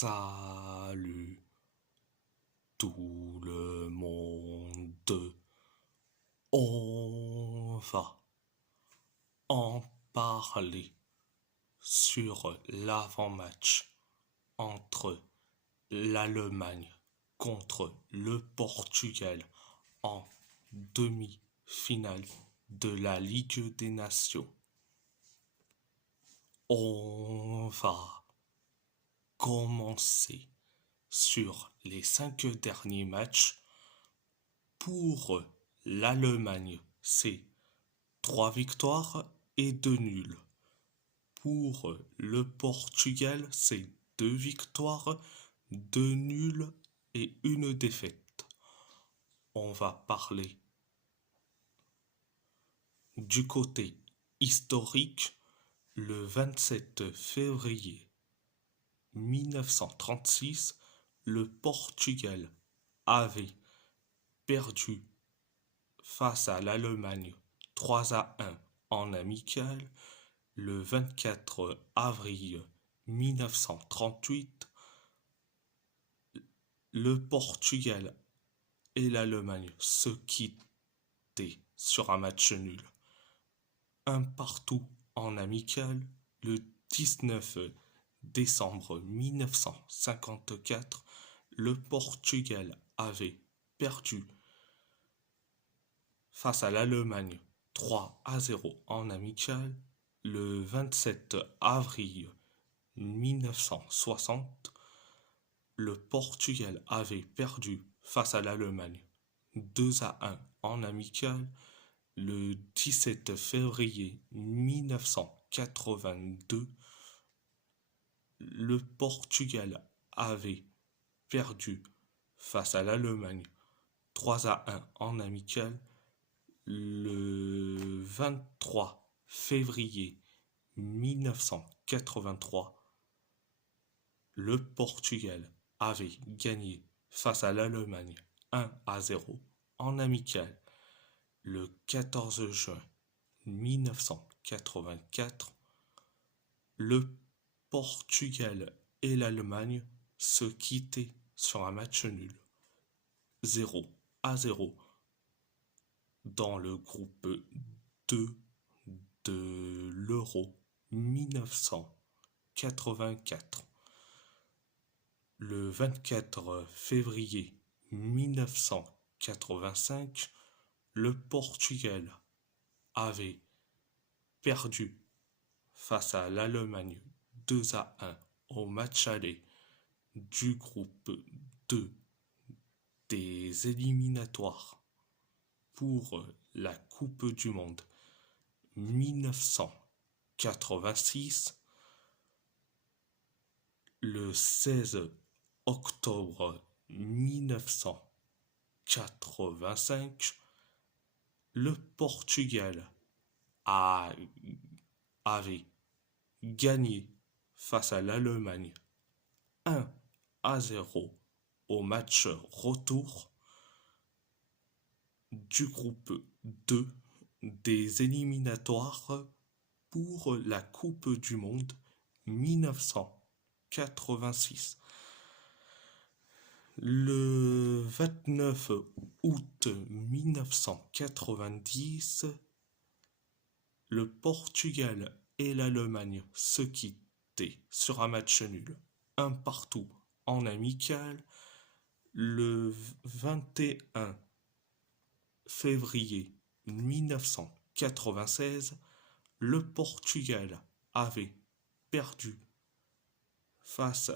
Salut tout le monde. On va en parler sur l'avant-match entre l'Allemagne contre le Portugal en demi-finale de la Ligue des Nations. On va commencer sur les 5 derniers matchs. Pour l'Allemagne, c'est 3 victoires et 2 nuls. Pour le Portugal, c'est 2 victoires, 2 nuls et 1 défaite. On va parler du côté historique. Le 27 février 1936, le Portugal avait perdu face à l'Allemagne 3-1 en amical. Le 24 avril 1938, le Portugal et l'Allemagne se quittaient sur un match nul. Un partout en amical. Le 19 décembre 1954, le Portugal avait perdu face à l'Allemagne 3-0 en amical. Le 27 avril 1960, le Portugal avait perdu face à l'Allemagne 2-1 en amical. Le 17 février 1982, le Portugal avait perdu face à l'Allemagne 3-1 en amical. Le 23 février 1983, le Portugal avait gagné face à l'Allemagne 1-0 en amical. Le 14 juin 1984, le Portugal et l'Allemagne se quittaient sur un match nul 0-0 dans le groupe 2 de l'Euro 1984. Le 24 février 1985, le Portugal avait perdu face à l'Allemagne 2-1 au match aller du groupe 2 des éliminatoires pour la Coupe du Monde 1986. Le 16 octobre 1985, le Portugal avait gagné face à l'Allemagne 1-0 au match retour du groupe 2 des éliminatoires pour la Coupe du Monde 1986. Le 29 août 1990, le Portugal et l'Allemagne se quittaient sur un match nul, un partout en amical. Le 21 février 1996, le Portugal avait perdu face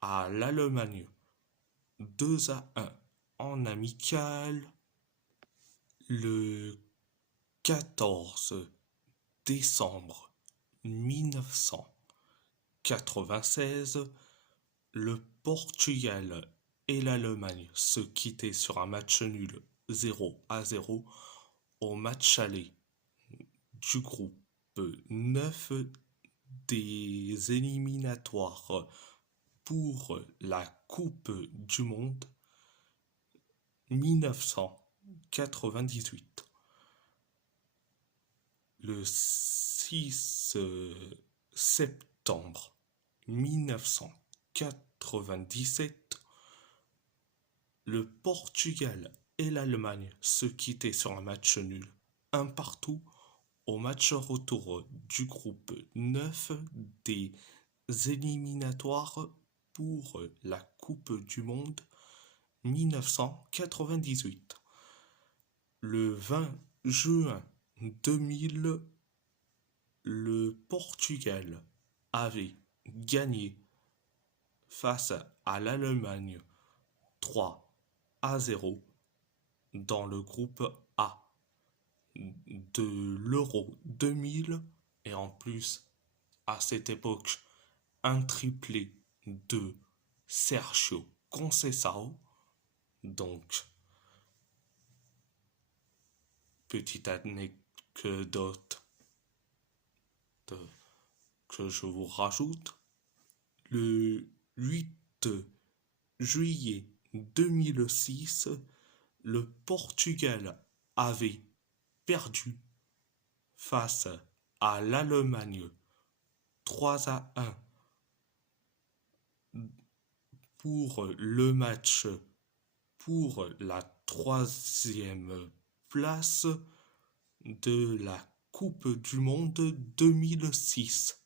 à l'Allemagne 2-1 en amical. Le 14 décembre 1996, le Portugal et l'Allemagne se quittaient sur un match nul 0-0 au match aller du groupe 9 des éliminatoires pour la Coupe du Monde 1998. Le 6 septembre 1998, 1997, le Portugal et l'Allemagne se quittaient sur un match nul, un partout, au match retour du groupe 9 des éliminatoires pour la Coupe du Monde 1998. Le 20 juin 2000, le Portugal avait gagné face à l'Allemagne 3-0 dans le groupe A de l'Euro 2000 et en plus, à cette époque, un triplé de Sergio Conceição. Donc, petite anecdote que je vous rajoute, le 8 juillet 2006, le Portugal avait perdu face à l'Allemagne 3-1 pour le match pour la troisième place de la Coupe du Monde 2006.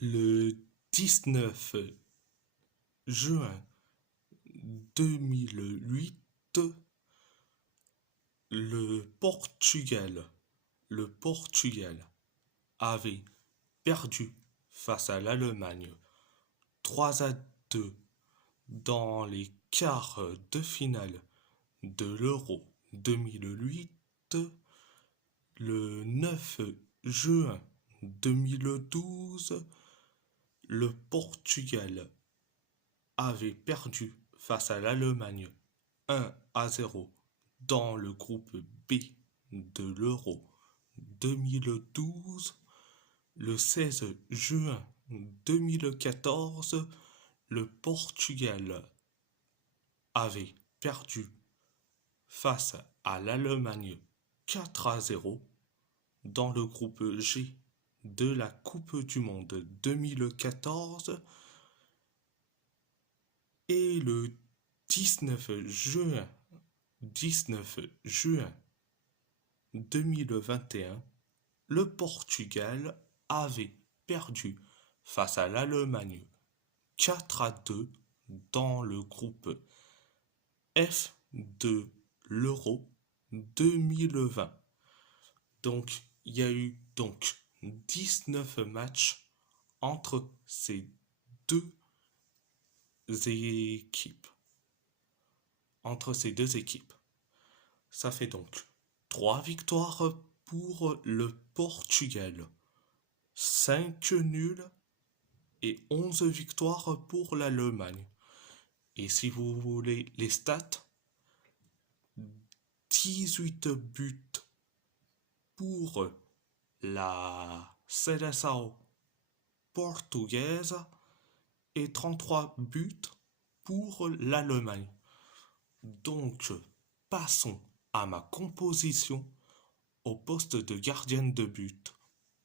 Le 19 juin 2008, le Portugal avait perdu face à l'Allemagne 3-2 dans les quarts de finale de l'Euro 2008. Le 9 juin 2012, le Portugal avait perdu face à l'Allemagne 1-0 dans le groupe B de l'Euro 2012. Le 16 juin 2014, le Portugal avait perdu face à l'Allemagne 4-0 dans le groupe G de la Coupe du Monde 2014. Et le 19 juin 2021, le Portugal avait perdu face à l'Allemagne 4-2 dans le groupe F de l'Euro 2020. Donc, il y a eu 19 matchs entre ces deux équipes. Ça fait donc 3 victoires pour le Portugal, 5 nuls et 11 victoires pour l'Allemagne. Et si vous voulez les stats, 18 buts pour la Seleção portugaise et 33 buts pour l'Allemagne. Donc, passons à ma composition. Au poste de gardien de but,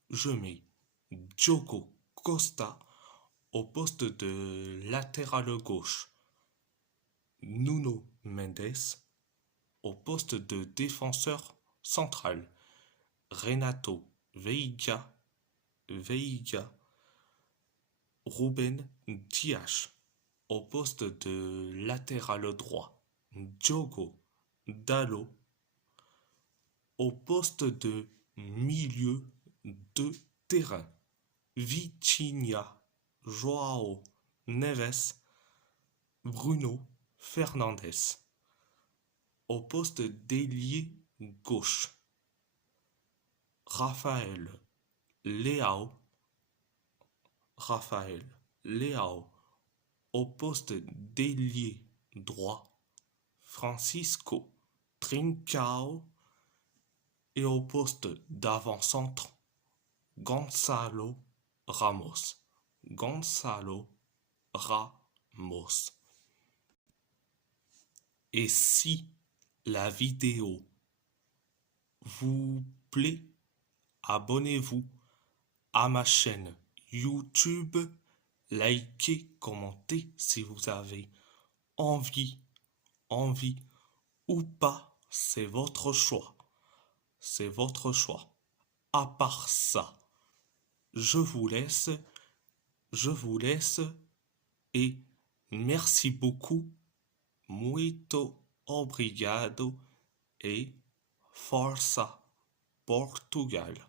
je mets Diogo Costa. Au poste de latéral gauche, Nuno Mendes. Au poste de défenseur central, Renato Veiga, Ruben Dias. Au poste de latéral droit, Diogo Dalot. Au poste de milieu de terrain, Vitinha, João Neves, Bruno Fernandes. Au poste d'ailier gauche, Rafael Leao. Au poste d'ailier droit, Francisco Trincão. Et au poste d'avant-centre, Gonçalo Ramos. Et si la vidéo vous plaît, abonnez-vous à ma chaîne YouTube likez, commentez si vous avez envie, envie ou pas, c'est votre choix. C'est votre choix. À part ça, je vous laisse, je vous laisse et merci beaucoup. Muito obrigado et força Portugal.